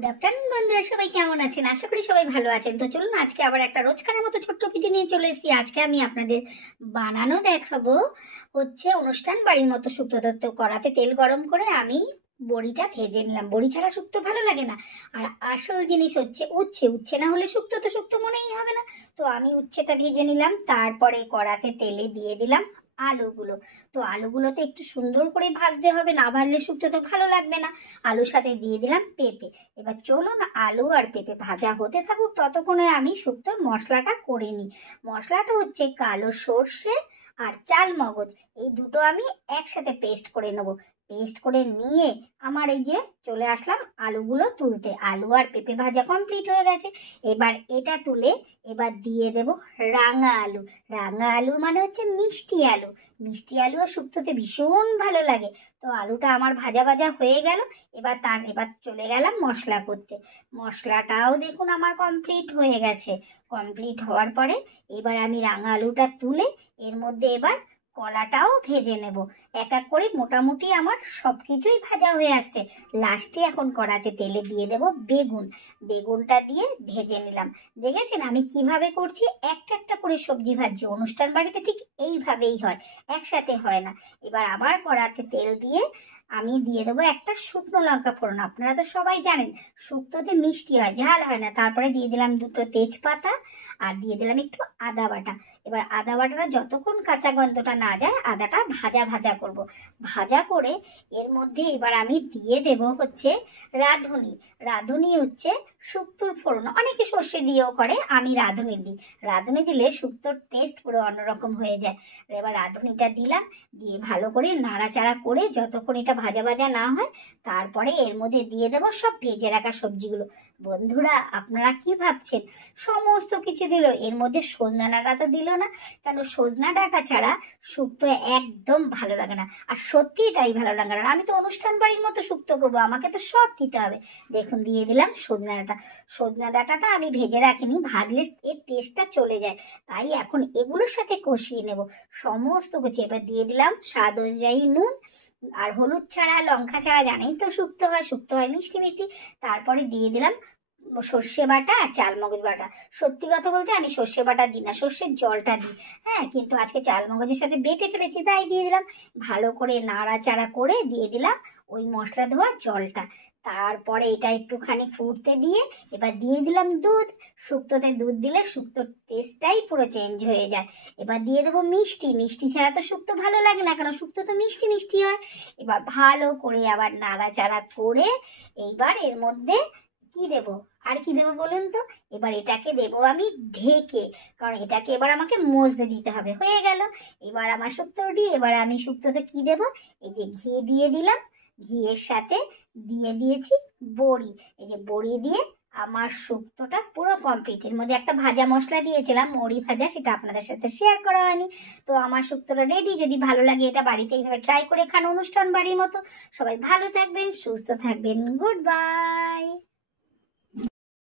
Good afternoon বন্ধুরা, সবাই কেমন আছেন? আশা করি সবাই ভালো আছেন। তো চলুন আজকে আবার একটা রোজকারের মতো ছোট্ট ভিডিও নিয়ে চলে এসেছি। আজকে আমি আপনাদের বানানো দেখাবো হচ্ছে অনুষ্ঠান বাড়ির মতো শুক্তো। তো কড়াতে তেল গরম করে আমি বড়িটা ভেজে নিলাম। বড়ি ছাড়া শুক্তো ভালো লাগে না। আর আসল জিনিস হচ্ছে উচ্ছে। উচ্ছে না হলে শুক্তো তো শুক্তো মনেই হবে না। তো আমি উচ্ছেটা ভেজে নিলাম, তারপরে কড়াতে তেলে দিয়ে দিলাম আলুগুলো। তো আলুগুলো তো একটু সুন্দর করে ভাজতে হবে, না ভাজলে শুক্তো তো ভালো লাগবে না। আলুর সাথে দিয়ে দিলাম পেঁপে। এবার চলুন আলু আর পেঁপে ভাজা হতে থাকুক, ততক্ষণে আমি শুক্তোর মশলাটা করে নিই। মশলাটা হচ্ছে কালো সর্ষে আর চাল মগজ, এই দুটো আমি একসাথে পেস্ট করে নেব। পেস্ট করে নিয়ে আমার এই যে চলে আসলাম আলুগুলো তুলতে। আলু আর পেঁপে ভাজা কমপ্লিট হয়ে গেছে। এবার এটা তুলে এবার দিয়ে দেব রাঙা আলু। রাঙা আলু মানে হচ্ছে মিষ্টি আলু। মিষ্টি আলুও শুক্তোতে ভীষণ ভালো লাগে। তো আলুটা আমার ভাজা ভাজা হয়ে গেল। এবার চলে গেলাম মশলা করতে। মশলাটাও দেখুন আমার কমপ্লিট হয়ে গেছে। কমপ্লিট হওয়ার পরে এবার আমি রাঙা আলুটা তুলে এর মধ্যে এবার কলাটাও ভেজে নেব। এক এক করে মোটামুটি আমার সবকিছুই ভাজা হয়ে আসছে। লাস্টে এখন কড়াতে তেলে দিয়ে দেব বেগুন। বেগুনটা দিয়ে ভেজে নিলাম। দেখেছেন আমি কিভাবে করছি? একটা একটা করে সবজি ভাজছি। অনুষ্ঠান বাড়িতে ঠিক এইভাবেই হয়, একসাথে হয় না। এবার আবার কড়াতে তেল দিয়ে আমি দিয়ে দেবো একটা শুকনো লঙ্কা ফোড়ন। আপনারা তো সবাই জানেন শুক্তোতে মিষ্টি হয়, ঝাল হয় না। তারপরে দিয়ে দিলাম দুটো তেজপাতা আর দিয়ে দিলাম একটু আদা বাটা। এবার আদা বাটাটা যতক্ষণ কাঁচা গন্ধটা না যায় আদাটা ভাজা ভাজা করব। ভাজা করে এর মধ্যে এবার আমি দিয়ে দেব হচ্ছে রাঁধুনি। রাঁধুনি হচ্ছে শুক্তোর ফোড়ন। অনেকে সর্ষে দিয়েও করে, আমি রাঁধুনি দিই। রাঁধুনি দিলে শুক্তোর টেস্ট পুরো অন্যরকম হয়ে যায়। এবার রাঁধুনিটা দিলাম, দিয়ে ভালো করে নাড়াচাড়া করে যতক্ষণ এটা ভাজা ভাজা না হয় তারপরে এর মধ্যে দিয়ে দেবো সব ভেজে রাখা সবজিগুলো। বন্ধুরা আপনারা কি ভাবছেন? সমস্ত কিছু দিল, এর মধ্যে সজনা ডাঁটা দিল না। কেন? সজনা ডাঁটা ছাড়া শুক্তো একদম ভালো লাগে না। আর সত্যিই তাই ভালো লাগে না। আমি তো অনুষ্ঠান বাড়ির মতো শুক্তো করবো, আমাকে তো সব দিতে হবে। দেখুন দিয়ে দিলাম সজনা ডাঁটা। সজনা ডাঁটাটা আমি ভেজে রাখিনি, ভাজলে এর টেস্টটা চলে যায়। তাই এখন এগুলোর সাথে কষিয়ে নেব সমস্ত কিছু। এবার দিয়ে দিলাম স্বাদ অনুযায়ী নুন আর হলুদ ছাড়া লঙ্কা ছাড়া, জানেই তো শুক্তো হয়, শুক্তো হয় মিষ্টি মিষ্টি। তারপরে দিয়ে দিলাম সর্ষে বাটা আর চাল মগজ বাটা। সত্যি কথা বলতে আমি সর্ষে বাটা দিই না, সর্ষের জলটা দিই। হ্যাঁ, কিন্তু আজকে চাল মগজের সাথে বেটে ফেলেছি তাই দিয়ে দিলাম। ভালো করে নাড়াচাড়া করে দিয়ে দিলাম ওই মশলা ধোয়া জলটা। তারপরে এটা একটুখানি ফুটতে দিয়ে এবার দিয়ে দিলাম দুধ। শুক্তোতে দুধ দিলে শুক্তোর টেস্টটাই পুরো চেঞ্জ হয়ে যায়। এবার দিয়ে দেবো মিষ্টি। মিষ্টি ছাড়া তো শুক্তো ভালো লাগে না, কারণ শুক্তো তো মিষ্টি মিষ্টি হয়। এবার ভালো করে আবার নাড়াচাড়া করে এইবার এর মধ্যে কি দেব, আর কি দেবো বলুন তো? এবার এটাকে দেবো আমি ঢেকে, কারণ এটাকে এবার আমাকে মজতে দিতে হবে। হয়ে গেল এবার আমার শুক্তো রেডি। এবার আমি শুক্তোতে কি দেবো? এই যে ঘি দিয়ে দিলাম, ঘিয়ের সাথে দিয়ে দিয়েছি বড়ি। এই যে বড়ি দিয়ে আমার শুক্তোটা পুরো কমপ্লিট। এর মধ্যে একটা ভাজা মশলা দিয়েছিলাম মুড়ি ভাজা, সেটা আপনাদের সাথে শেয়ার করা হয়নি। তো আমার শুক্তোটা রেডি। যদি ভালো লাগে এটা বাড়িতে এইভাবে ট্রাই করে খান অনুষ্ঠান বাড়ির মতো। সবাই ভালো থাকবেন, সুস্থ থাকবেন। Good bye.